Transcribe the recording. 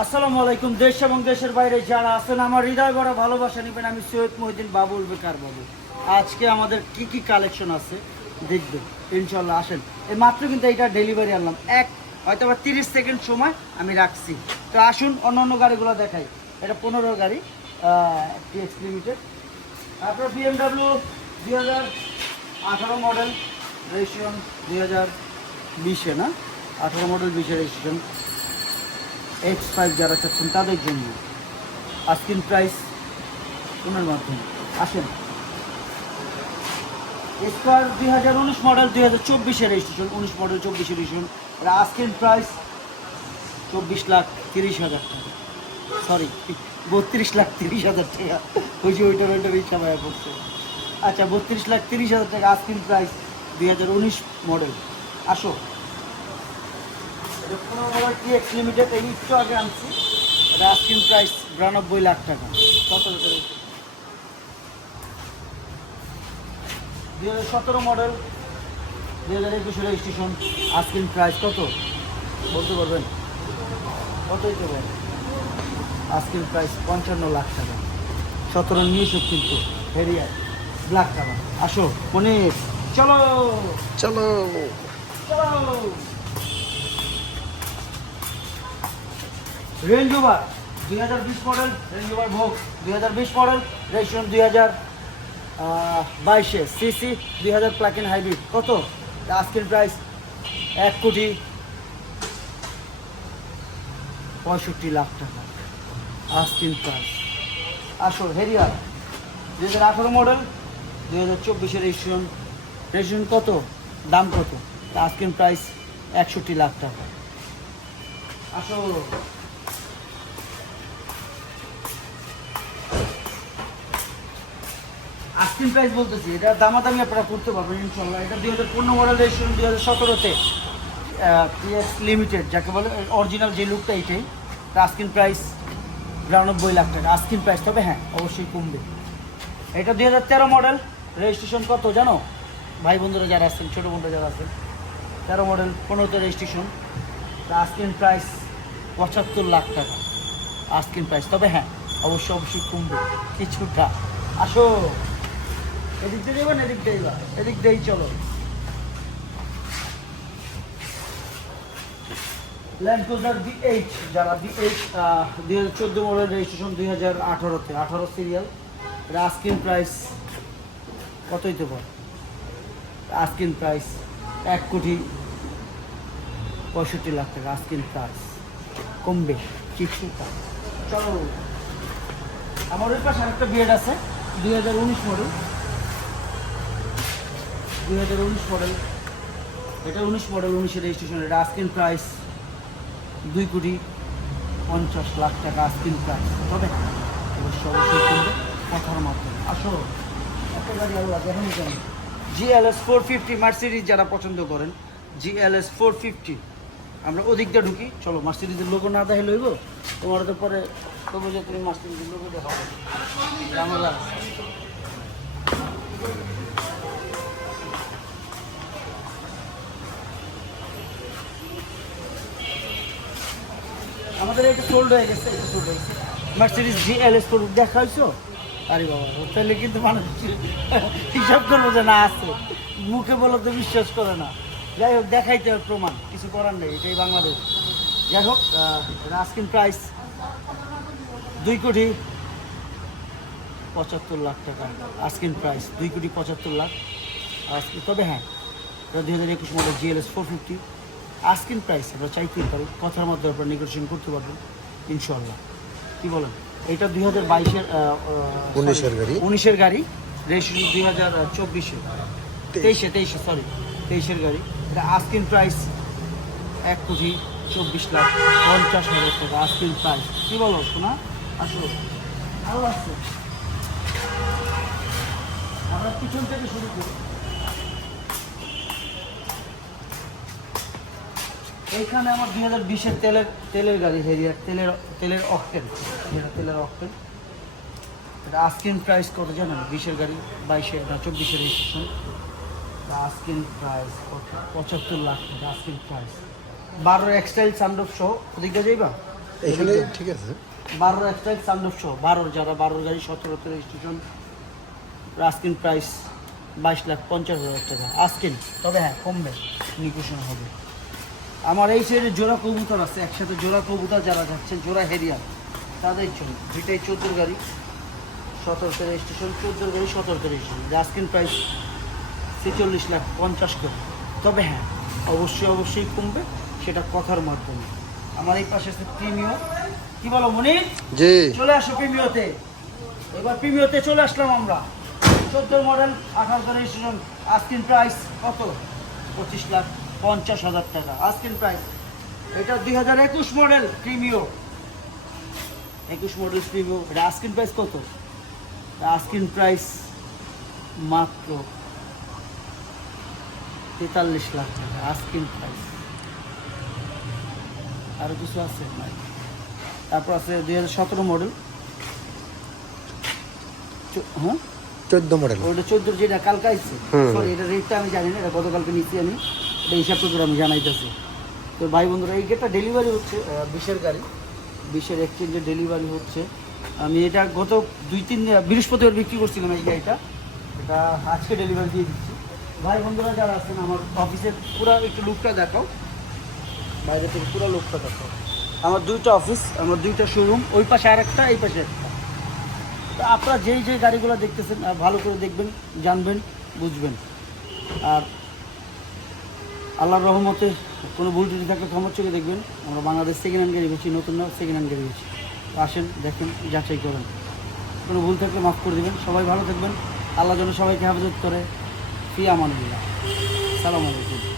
আসসালামু আলাইকুম, দেশ এবং দেশের বাইরে যারা আছেন, আমার হৃদয় বড় ভালোবাসা নেবেন আমি সৈয়দ মহিদিন বাবুল বেকার বাবু। আজকে আমাদের কি কি কালেকশন আছে দেখবেন ইনশাল্লাহ আসেন। এই মাত্র কিন্তু এইটা ডেলিভারি আনলাম। এক হয়তো বা তিরিশ সেকেন্ড সময় আমি রাখছি। তো আসুন অন্য অন্য গাড়িগুলো দেখাই। এটা পনেরো গাড়ি টিএক্স লিমিটেড তারপর বিএমডাব্লিউ দুই হাজার আঠারো মডেল রেজিস্ট্রেশন দুই হাজার বিশে না? আঠারো মডেল বিশে রেজিস্ট্রেশন এক্স ফাইভ যারা চাচ্ছেন তাদের জন্য আস্কিন প্রাইস কোনের মাধ্যমে। আসেন। স্কোয়ার দুই হাজার উনিশ মডেল দুই হাজার চব্বিশে রেজিস্ট্রেশন উনিশ মডেল চব্বিশে রেজিস্ট্রেশন এটা আস্কিন প্রাইস চব্বিশ লাখ তিরিশ হাজার টাকা। সরি বত্রিশ লাখ তিরিশ হাজার টাকা। ওই যে ওইটার ওইটার ইচ্ছা ভাইয়া করছে। আচ্ছা বত্রিশ লাখ তিরিশ হাজার টাকা আস্কিন প্রাইস দুই হাজার উনিশ মডেল আসো। এটা পনেরো টিএক্স লিমিটেড এই একটু আগে আনছি। এটা আস্কিন প্রাইস বিরানব্বই লাখ টাকা। কত করে দুই হাজার সতেরো মডেল দুই হাজার একুশে রেজিস্ট্রেশন আস্কিন প্রাইস কত? বলতে পারবেন? কত হইতে পারে? আস্কিন প্রাইস পঞ্চান্ন লাখ টাকা। সতেরো নিয়েছো কিন্তু হেরিয়ার ব্ল্যাক কালার আসো মনির চলো! চলো! চলো! রেঞ্জ ওভার দুই হাজার বিশ মডেল রেঞ্জ ওভার ভোগ দুই হাজার বিশ মডেল রেজিস্ট্রেশন দুই হাজার বাইশে সিসি দুই হাজার প্লাকিন হাইব্রিড কত? আজকের প্রাইস এক কোটি পঁয়ষট্টি লাখ টাকা। আস্কিন প্রাইস আসো হেরিয়ার দুই হাজার আঠারো মডেল দুই হাজার চব্বিশে রেজিস্ট্রেশন রেজিস্ট্রেশন কত? দাম কত? আস্কিন প্রাইস একষট্টি লাখ টাকা। আসো। আস্কিন প্রাইস বলতেছি, এটা দামাদামি আপনারা করতে পারবেন ইনশাল্লাহ এটা দুই হাজার পনেরো মডেল রেজিস্ট্রেশন দুই হাজার সতেরোতে পিএস লিমিটেড যাকে বলে অরিজিনাল যে লুকটা এইটাই আস্কিন প্রাইস বিরানব্বই লাখ টাকা। আস্কিন প্রাইস তবে হ্যাঁ অবশ্যই কমবে। এটা দুই হাজার তেরো মডেল রেজিস্ট্রেশন কত জানো? ভাই বন্ধুরা যারা আছেন, ছোটো বন্ধুরা যারা আছেন, তেরো মডেল পনেরোতে রেজিস্ট্রেশন আস্কিন প্রাইস পঁচাত্তর লাখ টাকা। আস্কিন প্রাইস তবে হ্যাঁ অবশ্যই অবশ্যই কমবে, কিছুটা। আসো। এদিক দিয়ে যাবেন এদিক দিয়ে যাবা এদিক দিয়েই চলো। ল্যান্ড ক্রুজার বি এইচ যারা বি এইচ দুই হাজার চোদ্দ মডেল রেজিস্ট্রেশন দুই হাজার আঠারোতে, আঠারো সিরিয়াল। এটা আস্কিন প্রাইস কত হইতে পারে? আস্কিন প্রাইস এক কোটি পঁয়ষট্টি লাখ টাকা আস্কিন প্রাইস কমবে চলো, আমার ওই পাশে একটা বিয়েড আছে, দুই হাজার উনিশ মডেল। দুই হাজার উনিশ মডেল। এটা উনিশ মডেল উনিশের রেজিস্ট্রেশন এটা আস্কিন প্রাইস দুই কোটি পঞ্চাশ লাখ টাকা আস্কিন প্রাইস তবে অবশ্যই অবশ্যই কিনবে কথার মাধ্যমে। আসো। একটা গাড়ি আরও আছে এখন জানি। জিএলএস ফোর ফিফটি মার্সিডিজ যারা পছন্দ করেন জিএলএস ফোর ফিফটি আমরা ওদিকটা ঢুকি। চলো মার্সিডিজের লোগো না দেখে লইব? তোমার তো পরে তবু যে তুমি মার্সিডিজের লোগো দেখাবো ঝামেলা আমাদের এটা সোল্ড হয়ে গেছে, এটা সোল্ড হয়ে গেছে। মার্সিডিজ জিএলএস আরে বাবা তাহলে কিন্তু মানুষ হিসাব করব যে না আছে। মুখে বলো তো বিশ্বাস করে না। যাই হোক, দেখাইতে হবে প্রমাণ, কিছু করার নেই, এটাই বাংলাদেশ। যাই হোক আস্কিন প্রাইস দুই কোটি পঁচাত্তর লাখ টাকা। আস্কিন প্রাইস দুই কোটি পঁচাত্তর লাখ। আজকে, তবে হ্যাঁ দুই হাজার একুশ model GLS four fifty asking price আমরা চাইতেই পারি কথার মধ্যে আপনারা নেগোসিয়েশন করতে পারবেন ইনশাল্লাহ কি বলেন? এটা দুই হাজার বাইশের উনিশের গাড়ি। উনিশের গাড়ি রেজিস্ট্রেশন দুই হাজার চব্বিশে। তেইশে। তেইশে সরি তেইশের গাড়ি। এটা আস্কিন প্রাইস এক কোটি চব্বিশ লাখ পঞ্চাশ হাজার টাকা আস্কিন প্রাইস কী বলো শোনা? আসো। আরও আসছে আমরা পিছন থেকে শুরু করি। এইখানে আমার দুই হাজার বিশের তেলের তেলের গাড়ি হেরিয়ার তেলের তেলের অক্টেন যেটা তেলের অক্টেন এটা আস্কিন প্রাইস কত জানেন? বিশের গাড়ি বাইশে না চব্বিশের রেজিস্ট্রেশন আস্কিন প্রাইস কত? পঁচাত্তর লাখ টাকা আস্কিন প্রাইস বারো এক্সটাইল সানরুফ সহ ওদিকে যাইবা? এখানে ঠিক আছে। বারোর একটা চান্দশো বারোর যারা বারোর গাড়ি সতেরোতে রেজিস্ট্রেশন আস্কিন প্রাইস বাইশ লাখ পঞ্চাশ হাজার টাকা। আস্কিন তবে হ্যাঁ কমবে নিকুশন হবে। আমার এই সাইডে জোড়া কবুতর আছে একসাথে জোড়া কবুতর যারা যাচ্ছেন জোড়া হেরিয়া তাদের জন্য। যেটাই চোদ্দোর গাড়ি সতেরোতে রেজিস্ট্রেশন চোদ্দোর গাড়ি সতেরোতে রেজিস্ট্রেশন আস্কিন প্রাইস ছেচল্লিশ লাখ পঞ্চাশ করে। তবে হ্যাঁ অবশ্যই অবশ্যই কমবে সেটা কথার মাধ্যমে। আমার এই পাশে আছে প্রিমিয়র কি বলো মনি? জি। চলে আসো প্রিমিওতে। এবার প্রিমিওতে চলে আসলাম আমরা। চোদ্দ মডেল আঠারো রেজিস্ট্রেশন আস্কিন প্রাইস কত? পঁচিশ লাখ। পঞ্চাশ হাজার টাকা। আস্কিন প্রাইস এটা দুই হাজার একুশ মডেল প্রিমিও একুশ মডেল প্রিমিও এটা আস্কিন প্রাইস কত? আস্কিন প্রাইস মাত্র তেতাল্লিশ লাখ টাকা। আস্কিন প্রাইস আরও কিছু আছে? তারপর আছে দুই হাজার সতেরো মডেল হ্যাঁ? চোদ্দ মডেল ওটা চোদ্দোর যেটা কালকে আসছে সরি এটা রেটটা আমি জানি না এটা গতকালকে নিচ্ছি আমি। এটা হিসাব করে আমি জানাইতেছি। তো ভাই বন্ধুরা, এই গেটটা ডেলিভারি হচ্ছে বিশের গাড়ি। বিশের এক্সচেঞ্জে ডেলিভারি হচ্ছে। আমি এটা গত দুই, তিন বৃহস্পতিবার বিক্রি করছিলাম এই গাড়িটা। এটা আজকে ডেলিভারি দিয়ে দিচ্ছি। ভাই বন্ধুরা, যারা আছেন, আমার অফিসের পুরো একটু লুকটা দেখাও। বাইরে থেকে পুরো লুকটা দেখাও। আমার দুইটা অফিস আমার দুইটা শোরুম ওই পাশে আরেকটা, এই পাশে একটা। তো আপনারা যেই যেই গাড়িগুলো দেখতেছেন ভালো করে দেখবেন, জানবেন, বুঝবেন। আর আল্লাহর রহমতে কোনো ভুল যদি থাকলে ক্ষমত চোখে দেখবেন। আমরা বাংলাদেশ সেকেন্ড হ্যান্ড গাড়ি বেছি নতুন না সেকেন্ড হ্যান্ড গাড়ি বেছি আসেন, দেখেন, যাচাই করেন। কোনো ভুল থাকলে মাফ করে দেবেন। সবাই ভালো থাকবেন। আল্লাহ যেন সবাইকে হেফাজত করে। ফি আমানুল্লাহ সালাম আলাইকুম।